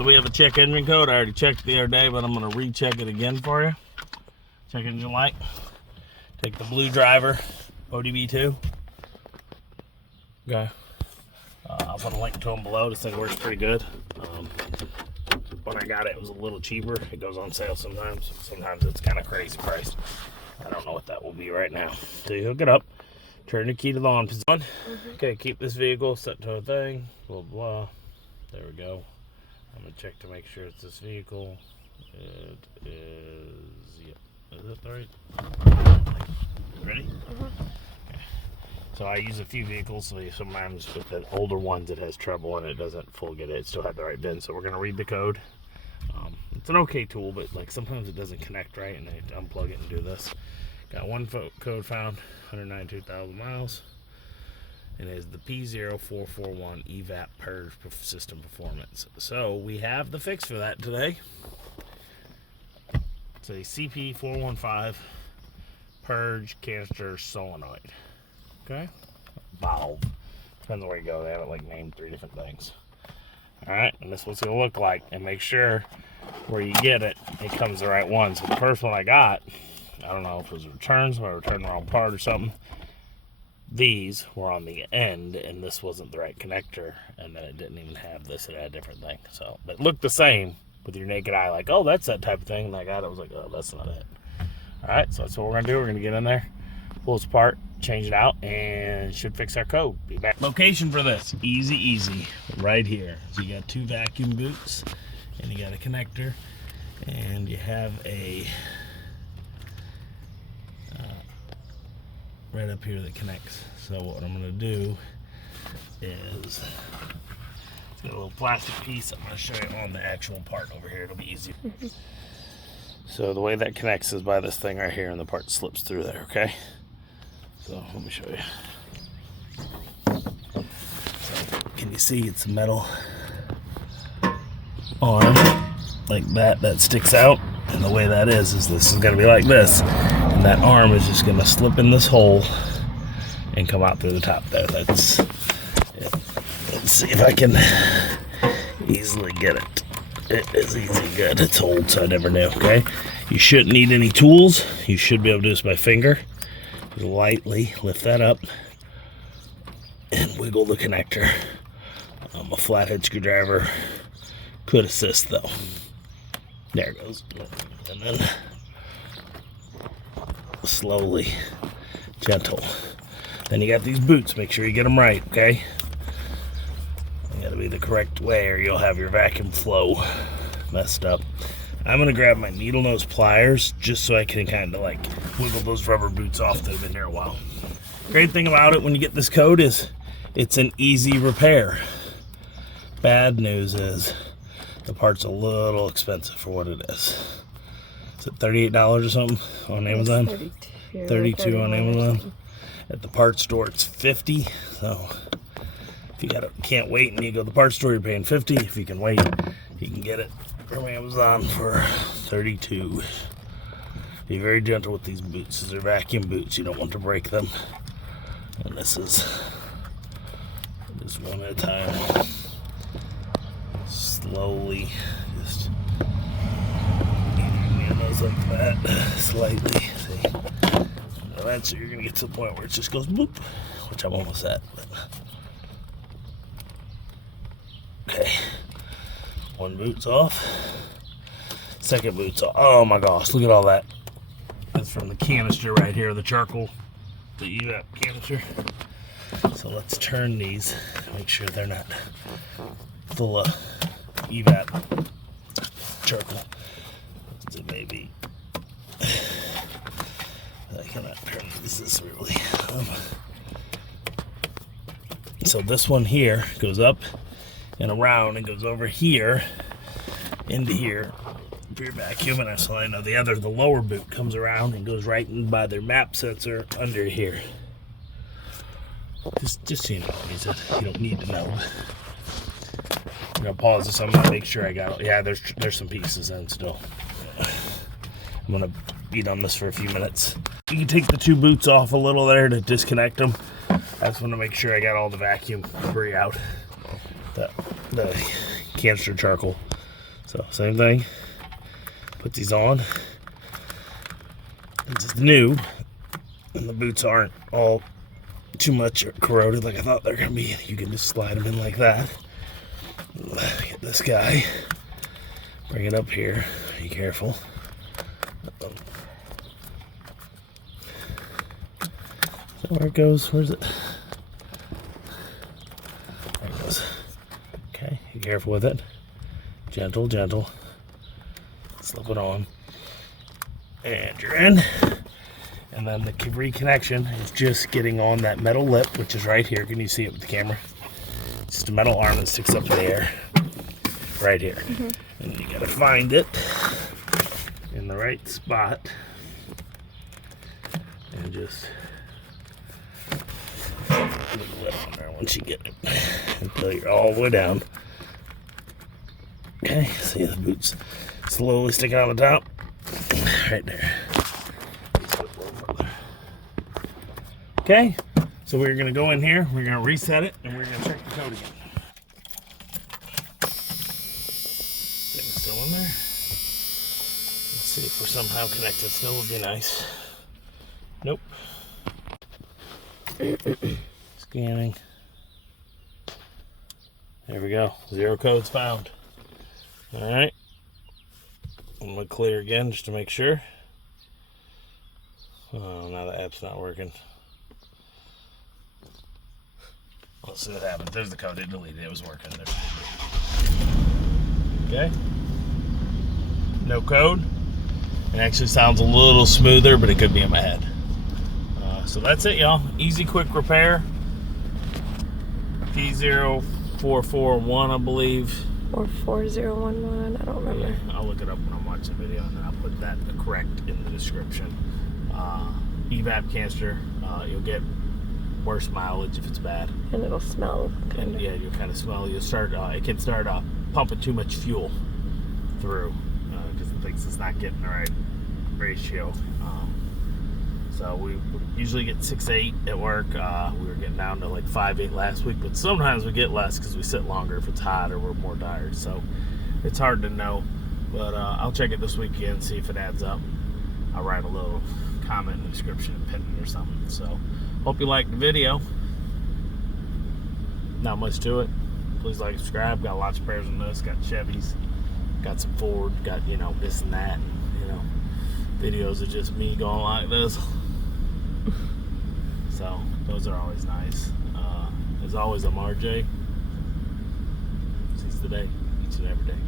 So we have a check engine code. I already checked the other day, but I'm going to recheck it again for you. Check engine light. Take the blue driver, ODB2. Okay. I'll put a link to them below. This thing works pretty good. When I got it, it was a little cheaper. It goes on sale sometimes. Sometimes it's kind of crazy priced. I don't know what that will be right now. So you hook it up, turn the key to the on position. Okay, keep this vehicle set to a thing. Blah, blah. There we go. I'm going to check to make sure it's this vehicle. It is, yeah. Is that right? Ready? Okay. So I use a few vehicles, so sometimes with the older ones it has trouble and it doesn't full get it. It still had the right VIN, so we're going to read the code. It's an okay tool, but like sometimes it doesn't connect right and I have to unplug it and do this. Got one code found, 192,000 miles. It is the P0441 Evap purge system performance. So we have the fix for that today. It's a CP415 purge canister solenoid. Okay, valve. Depends on where you go. They have it like named 3 different things. All right, and this is what it's gonna look like. And make sure where you get it, it comes the right one. So the first one I got, I don't know if it was returns, or I returned the wrong part or something. These were on the end, and this wasn't the right connector, and then it didn't even have this. It had a different thing. So it looked the same with your naked eye, like, oh, that's that type of thing. And I got it, I was like, oh, that's not it. All right, so that's what we're gonna do. We're gonna get in there, pull this apart, change it out, and should fix our code. Be back. Location for this, easy, right here. So you got 2 vacuum boots, and you got a connector, and you have a right up here that connects. So what I'm gonna do is, it's got a little plastic piece. I'm gonna show you on the actual part over here. It'll be easy. So the way that connects is by this thing right here, and the part slips through there, okay? So let me show you. So can you see it's a metal arm like that sticks out? And the way that is this is gonna be like this. And that arm is just gonna slip in this hole and come out through the top there. That's it. Let's see if I can easily get it. It is easy, good. It's old, so I never knew, okay? You shouldn't need any tools. You should be able to do this by finger. Just lightly lift that up and wiggle the connector. A flathead screwdriver could assist though. There it goes. And then slowly, gentle. Then you got these boots. Make sure you get them right, okay? They gotta be the correct way, or you'll have your vacuum flow messed up. I'm gonna grab my needle nose pliers just so I can kind of like wiggle those rubber boots off that have been there a while. Great thing about it when you get this code is it's an easy repair. Bad news is the part's a little expensive for what it is. Is it $38 or something on Amazon? 32 on Amazon. At the parts store it's $50. So if you can't wait and you go to the parts store, you're paying $50. If you can wait, you can get it from Amazon for $32. Be very gentle with these boots. These are vacuum boots. You don't want to break them. And this is just one at a time. Slowly, just getting those like that, slightly. See, now that's you're gonna get to the point where it just goes bloop, which I'm almost at. But. Okay, one boot's off. Second boot's off. Oh my gosh, look at all that. That's from the canister right here, the charcoal, the Evap canister. So let's turn these, make sure they're not full of Evap charcoal. So maybe I cannot turn this really. So this one here goes up and around and goes over here into here for your vacuum, and so I know the lower boot comes around and goes right in by their map sensor under here. Just so you know, you don't need to know. I'm gonna pause this. I'm gonna make sure I got it. Yeah, there's some pieces in still. I'm gonna beat on this for a few minutes. You can take the 2 boots off a little there to disconnect them. I just want to make sure I got all the vacuum debris out. The canister charcoal. So same thing. Put these on. This is new, and the boots aren't all too much corroded like I thought they're gonna be. You can just slide them in like that. Get this guy. Bring it up here. Be careful. Is that where it goes? Where's it? There it goes. Okay, be careful with it. Gentle, gentle. Slip it on. And you're in. And then the reconnection is just getting on that metal lip, which is right here. Can you see it with the camera? It's just a metal arm that sticks up in the air. Right here. Mm-hmm. And you gotta find it in the right spot. And just put the lid on there once you get it. Until you're all the way down. Okay, see the boots slowly sticking out the top. Right there. Okay, so we're gonna go in here, we're gonna reset it, and we're gonna check the code again. Thing's still in there. Let's see if we're somehow connected. Still would be nice. Nope. Scanning. There we go. 0 codes found. All right. I'm gonna clear again just to make sure. Oh, now the app's not working. Let's see what happens. There's the code. It deleted it. It was working. Okay. No code. It actually sounds a little smoother, but it could be in my head. So that's it, y'all. Easy, quick repair. P0441, I believe. Or 4011, I don't remember. Yeah, I'll look it up when I'm watching the video, and then I'll put that correct in the description. Evap canister. You'll get worse mileage if it's bad. And it'll smell kind of. Yeah, you'll kind of smell. You'll start. It can start pumping too much fuel through because it thinks it's not getting the right ratio. So we usually get 6-8 at work. We were getting down to like 5-8 last week, but sometimes we get less because we sit longer if it's hot or we're more tired. So it's hard to know, but I'll check it this weekend, see if it adds up. I'll write a little comment in the description and pin it or something. So hope you liked the video. Not much to it. Please like and subscribe. Got lots of prayers on this. Got Chevys, got some Ford, got this and that, and videos of just me going like this. So those are always nice. As always, I'm RJ. Seize the day, each and every day.